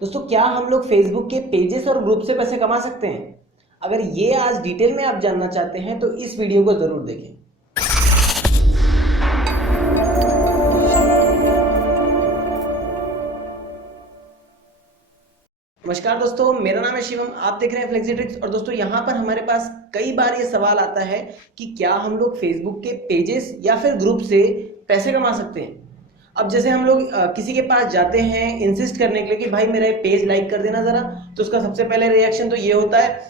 दोस्तों, क्या हम लोग फेसबुक के पेजेस और ग्रुप से पैसे कमा सकते हैं? अगर ये आज डिटेल में आप जानना चाहते हैं तो इस वीडियो को जरूर देखें। नमस्कार दोस्तों, मेरा नाम है शिवम। आप देख रहे हैं फ्लेक्सी ट्रिक्स। और दोस्तों, यहाँ पर हमारे पास कई बार ये सवाल आता है कि क्या हम लोग फेसबुक के पेजेस या फिर ग्रुप से पैसे कमा सकते हैं। अब जैसे हम लोग किसी के पास जाते हैं इंसिस्ट करने के लिए कि भाई मेरा पेज लाइक कर देना जरा, तो उसका सबसे पहले रिएक्शन तो ये होता है,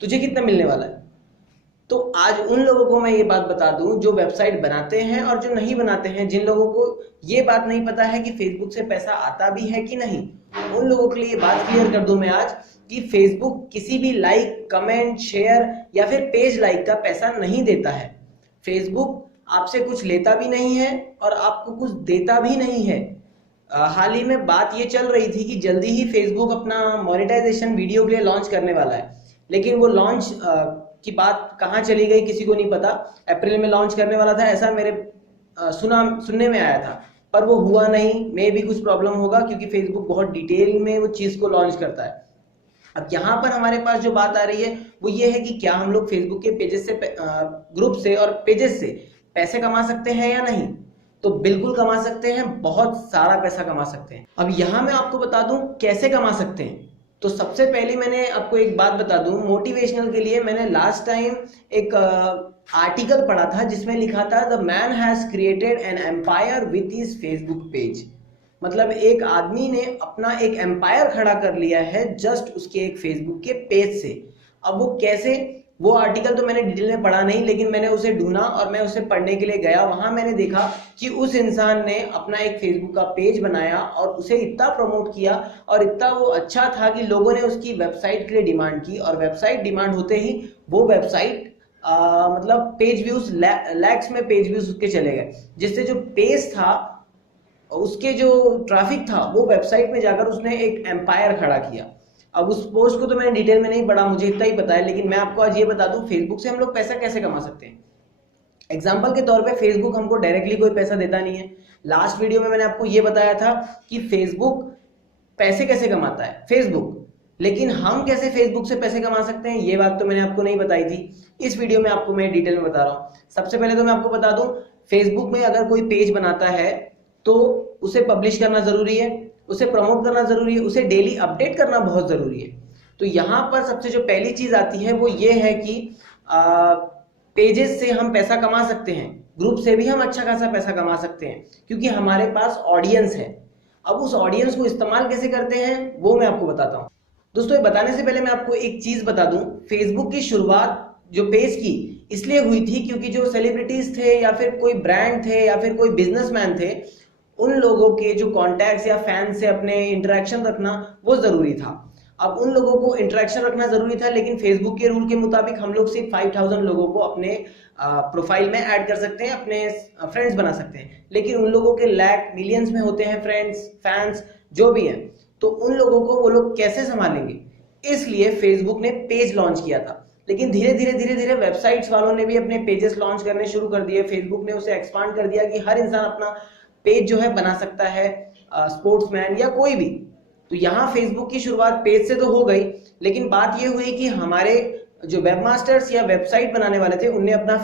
तुझे कितना मिलने वाला है। तो आज उन लोगों को मैं ये बात बता दूं जो वेबसाइट बनाते हैं और जो नहीं बनाते हैं, जिन लोगों को ये बात नहीं पता है कि फेसबुक से पैसा आता भी है कि नहीं, उन लोगों के लिए ये बात क्लियर कर दूं मैं आज कि फेसबुक किसी भी लाइक, कमेंट, शेयर या फिर पेज लाइक का पैसा नहीं देता है। फेसबुक आपसे कुछ लेता भी नहीं है और आपको कुछ देता भी नहीं है। हाल ही में बात ये चल रही थी कि जल्दी ही फेसबुक अपना मोनेटाइजेशन वीडियो के लिए लॉन्च करने वाला है, लेकिन वो लॉन्च की बात कहाँ चली गई किसी को नहीं पता। अप्रैल में लॉन्च करने वाला था, ऐसा मेरे सुनने में आया था, पर वो हुआ नहीं। मे भी कुछ प्रॉब्लम होगा क्योंकि फेसबुक बहुत डिटेल में वो चीज़ को लॉन्च करता है। अब यहाँ पर हमारे पास जो बात आ रही है वो ये है कि क्या हम लोग फेसबुक के पेजेस से, ग्रुप से और पेजेस से पैसे कमा सकते हैं या नहीं। तो बिल्कुल कमा सकते हैं, बहुत सारा पैसा कमा सकते हैं। अब यहाँ मैं आपको बता दूं कैसे कमा सकते हैं। तो सबसे पहले मैंने आपको एक बात बता दूं, मोटिवेशनल के लिए मैंने लास्ट टाइम एक आर्टिकल पढ़ा था जिसमें लिखा था the man has created an empire with his Facebook page. मतलब एक आदमी ने अपना एक एम्पायर खड़ा कर लिया है जस्ट उसके एक फेसबुक के पेज से। अब वो कैसे, वो आर्टिकल तो मैंने डिटेल में पढ़ा नहीं, लेकिन मैंने उसे ढूंढा और मैं उसे पढ़ने के लिए गया। वहां मैंने देखा कि उस इंसान ने अपना एक फेसबुक का पेज बनाया और उसे इतना प्रमोट किया और इतना वो अच्छा था कि लोगों ने उसकी वेबसाइट के लिए डिमांड की, और वेबसाइट डिमांड होते ही वो वेबसाइट मतलब पेज व्यूज लैक्स में पेज व्यूज उसके चले गए, जिससे जो पेज था उसके जो ट्रैफिक था वो वेबसाइट में जाकर उसने एक एम्पायर खड़ा किया। अब उस पोस्ट को तो मैंने डिटेल में नहीं पढ़ा, मुझे इतना ही पता है, लेकिन मैं आपको आज ये बता दूं फेसबुक से हम लोग पैसा कैसे कमा सकते हैं। एग्जाम्पल के तौर पे फेसबुक हमको डायरेक्टली कोई पैसा देता नहीं है। लास्ट वीडियो में मैंने आपको ये बताया था कि फेसबुक पैसे कैसे कमाता है फेसबुक, लेकिन हम कैसे फेसबुक से पैसे कमा सकते हैं ये बात तो मैंने आपको नहीं बताई थी। इस वीडियो में आपको मैं डिटेल में बता रहा हूँ। सबसे पहले तो मैं आपको बता दूं, फेसबुक में अगर कोई पेज बनाता है तो उसे पब्लिश करना जरूरी है, उसे प्रमोट करना जरूरी है, उसे डेली अपडेट करना बहुत जरूरी है। तो यहाँ पर सबसे जो पहली चीज आती है वो ये है कि पेजेस से हम पैसा कमा सकते हैं, ग्रुप से भी हम अच्छा खासा पैसा कमा सकते हैं क्योंकि हमारे पास ऑडियंस है। अब उस ऑडियंस को इस्तेमाल कैसे करते हैं वो मैं आपको बताता हूँ। दोस्तों, ये बताने से पहले मैं आपको एक चीज बता दूं, फेसबुक की शुरुआत जो पेज की इसलिए हुई थी क्योंकि जो सेलिब्रिटीज थे या फिर कोई ब्रांड थे या फिर कोई बिजनेसमैन थे, उन लोगों के जो कॉन्टैक्ट्स या फैंस से अपने इंटरेक्शन रखना वो जरूरी था। अब उन लोगों को इंटरेक्शन रखना जरूरी था, लेकिन फेसबुक के रूल के मुताबिक हम लोग सिर्फ 5000 लोगों को अपने प्रोफाइल में ऐड कर सकते हैं, अपने फ्रेंड्स बना सकते हैं। लेकिन उन लोगों के लैक मिलियंस में होते हैं फ्रेंड्स, फैंस जो भी हैं, तो उन लोगों को वो लोग कैसे संभालेंगे। इसलिए फेसबुक ने पेज लॉन्च किया था, लेकिन धीरे धीरे वेबसाइट्स वालों ने भी अपने पेजेस लॉन्च करने शुरू कर दिए। फेसबुक ने उसे एक्सपांड कर दिया कि हर इंसान अपना पेज जो है बना सकता है, स्पोर्ट्समैन या कोई भी। तो यहाँ फेसबुक की शुरुआत पेज से तो हो गई, लेकिन बात ये हुई कि हमारे जो वेबमास्टर्स या वेबसाइट बनाने वाले थे उनने अपना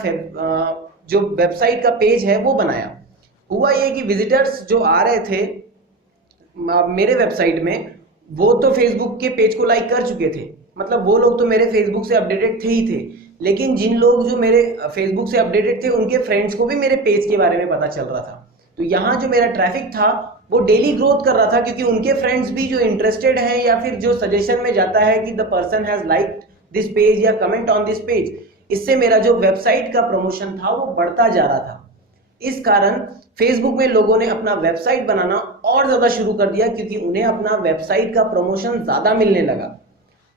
जो वेबसाइट का पेज है वो बनाया। हुआ ये कि विजिटर्स जो आ रहे थे मेरे वेबसाइट में, वो तो फेसबुक के पेज को लाइक कर चुके थे, मतलब वो लोग तो मेरे फेसबुक से अपडेटेड थे ही थे। लेकिन जिन लोग जो मेरे फेसबुक से अपडेटेड थे उनके फ्रेंड्स को भी मेरे पेज के बारे में पता चल रहा था। तो यहाँ जो मेरा ट्रैफिक था वो डेली ग्रोथ कर रहा था क्योंकि उनके फ्रेंड्स भी जो इंटरेस्टेड हैं या फिर जो सजेशन में जाता है कि the person has liked this page या कमेंट ऑन दिस पेज, इससे मेरा जो वेबसाइट का प्रमोशन था वो बढ़ता जा रहा था। इस कारण फेसबुक में लोगों ने अपना वेबसाइट बनाना और ज्यादा शुरू कर दिया क्योंकि उन्हें अपना वेबसाइट का प्रमोशन ज्यादा मिलने लगा।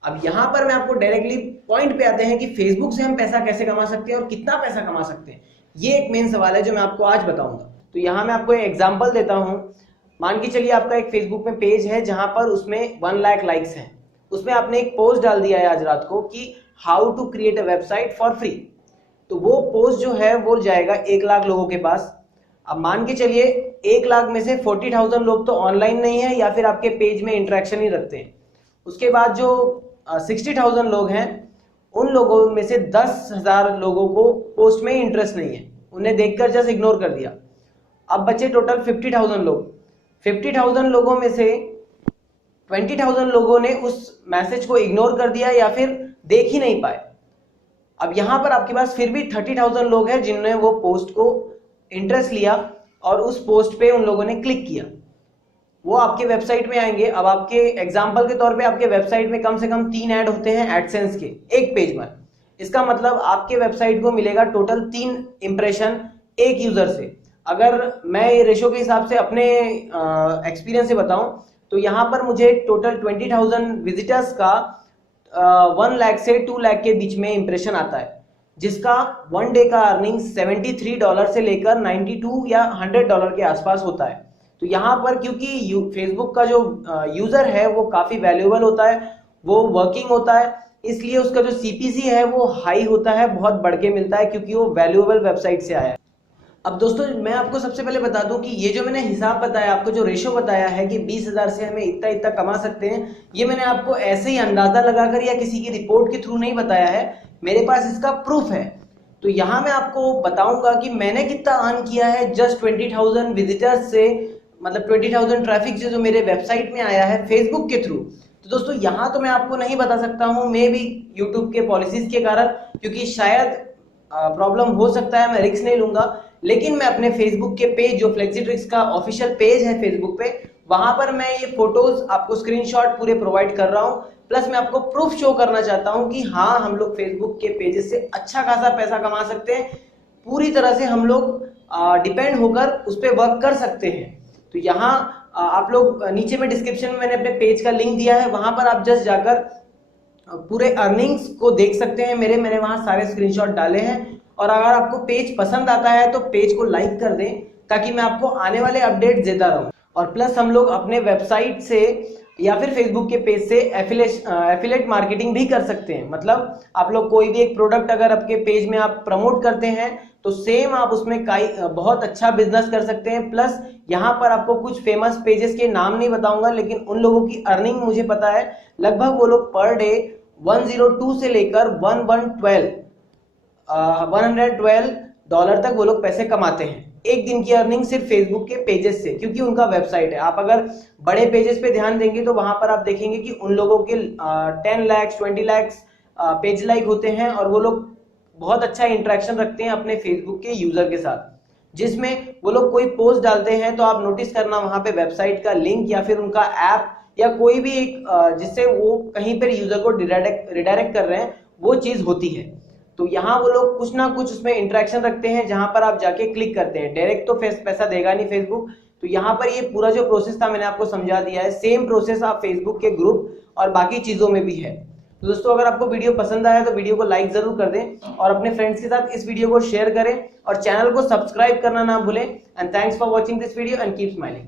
अब यहां पर मैं आपको डायरेक्टली पॉइंट पे आते हैं कि फेसबुक से हम पैसा कैसे कमा सकते हैं और कितना पैसा कमा सकते हैं। ये एक मेन सवाल है जो मैं आपको आज बताऊंगा। तो यहाँ मैं आपको एक एग्जांपल देता हूं। मान के चलिए आपका एक फेसबुक में पेज है जहां पर उसमें 1 लाख लाइक्स हैं। उसमें आपने एक पोस्ट डाल दिया है आज रात को कि how to create a website for free. तो वो पोस्ट जो है वो जाएगा 1 लाख लोगों के पास। अब मान के चलिए 1 लाख में से 40,000 लोग तो ऑनलाइन नहीं है या फिर आपके पेज में इंटरेक्शन ही रखते हैं। उसके बाद जो 60,000 लोग हैं, उन लोगों में से 10,000 लोगों को पोस्ट में ही इंटरेस्ट नहीं है, उन्हें देखकर जस्ट इग्नोर कर दिया। अब बचे टोटल 50,000 लोग। 50,000 लोगों में से 20,000 लोगों ने उस मैसेज को इग्नोर कर दिया या फिर देख ही नहीं पाए। अब यहां पर आपके पास फिर भी 30,000 लोग हैं जिन्होंने वो पोस्ट को इंटरेस्ट लिया और उस पोस्ट पे उन लोगों ने क्लिक किया। वो आपके वेबसाइट में आएंगे। अब आपके एग्जांपल के तौर पे आपके वेबसाइट में कम से कम 3 ऐड होते हैं एडसेंस के एक पेज पर। इसका मतलब आपके वेबसाइट को मिलेगा टोटल 3 इंप्रेशन एक यूजर से। अगर मैं ये रेशो के हिसाब से अपने एक्सपीरियंस से बताऊं तो यहाँ पर मुझे टोटल 20,000 विजिटर्स का 1 लाख से 2 लाख के बीच में इंप्रेशन आता है, जिसका 1 डे का अर्निंग $73 से लेकर 92 या $100 के आसपास होता है। तो यहाँ पर क्योंकि फेसबुक का जो यूजर है वो काफी वैल्यूएबल होता है, वो वर्किंग होता है, इसलिए उसका जो सीपीसी है वो हाई होता है, बहुत बढ़ के मिलता है क्योंकि वो वैल्यूएबल वेबसाइट से आया है। अब दोस्तों मैं आपको सबसे पहले बता दूं कि ये जो मैंने हिसाब बताया, आपको जो रेशो बताया है कि 20,000 से हमें इतना इतना कमा सकते हैं, ये मैंने आपको ऐसे ही अंदाजा लगाकर या किसी की रिपोर्ट के थ्रू नहीं बताया है, मेरे पास इसका प्रूफ है। तो यहाँ मैं आपको बताऊंगा कि मैंने कितना अर्न किया है जस्ट 20,000 विजिटर्स से, मतलब 20,000 ट्रैफिक से जो मेरे वेबसाइट में आया है फेसबुक के थ्रू। तो दोस्तों यहाँ तो मैं आपको नहीं बता सकता हूँ, मे भी यूट्यूब के पॉलिसीज के कारण, क्योंकि शायद प्रॉब्लम हो सकता है, मैं रिस्क नहीं लूंगा। लेकिन मैं अपने फेसबुक के पेज, जो फ्लेक्सीट्रिक्स का ऑफिशियल पेज है फेसबुक पे, वहां पर मैं ये फोटोज आपको स्क्रीनशॉट पूरे प्रोवाइड कर रहा हूँ, प्लस मैं आपको प्रूफ शो करना चाहता हूँ कि हाँ हम लोग फेसबुक के पेजेस से अच्छा खासा पैसा कमा सकते हैं। पूरी तरह से हम लोग डिपेंड होकर उस पर वर्क कर सकते हैं। तो यहाँ आप लोग नीचे में डिस्क्रिप्शन में मैंने अपने पेज का लिंक दिया है, वहां पर आप जस्ट जाकर पूरे अर्निंग्स को देख सकते हैं। मैंने वहां सारे स्क्रीनशॉट डाले हैं। और अगर आपको पेज पसंद आता है तो पेज को लाइक कर दें, ताकि मैं आपको आने वाले अपडेट देता रहूं। और प्लस हम लोग अपने वेबसाइट से या फिर फेसबुक के पेज से एफिलेट मार्केटिंग भी कर सकते हैं। मतलब आप लोग कोई भी एक प्रोडक्ट अगर आपके पेज में आप प्रमोट करते हैं तो सेम आप उसमें बहुत अच्छा बिजनेस कर सकते हैं। प्लस यहाँ पर आपको कुछ फेमस पेजेस के नाम नहीं बताऊंगा, लेकिन उन लोगों की अर्निंग मुझे पता है, लगभग वो लोग पर डे 102 से लेकर 112 डॉलर तक वो लोग पैसे कमाते हैं। एक दिन की अर्निंग सिर्फ फेसबुक के पेजेस से, क्योंकि उनका वेबसाइट है। आप अगर बड़े पेजेस पे ध्यान देंगे तो वहां पर आप देखेंगे कि उन लोगों के 10 लाख 20 लाख पेज लाइक होते हैं, और वो लोग बहुत अच्छा इंटरेक्शन रखते हैं अपने फेसबुक के यूजर के साथ। जिसमें वो लोग कोई पोस्ट डालते हैं तो आप नोटिस करना वहां पे वेबसाइट का लिंक या फिर उनका ऐप या कोई भी एक जिससे वो कहीं पर यूजर को रिडायरेक्ट कर रहे हैं, वो चीज होती है। तो यहाँ वो लोग कुछ ना कुछ उसमें इंटरेक्शन रखते हैं, जहां पर आप जाके क्लिक करते हैं। डायरेक्ट तो पैसा देगा नहीं फेसबुक। तो यहाँ पर ये पूरा जो प्रोसेस था मैंने आपको समझा दिया है। सेम प्रोसेस आप फेसबुक के ग्रुप और बाकी चीजों में भी है। तो दोस्तों अगर आपको वीडियो पसंद आया तो वीडियो को लाइक जरूर कर दें और अपने फ्रेंड्स के साथ इस वीडियो को शेयर करें और चैनल को सब्सक्राइब करना ना भूलें। And thanks for watching this video and keep smiling.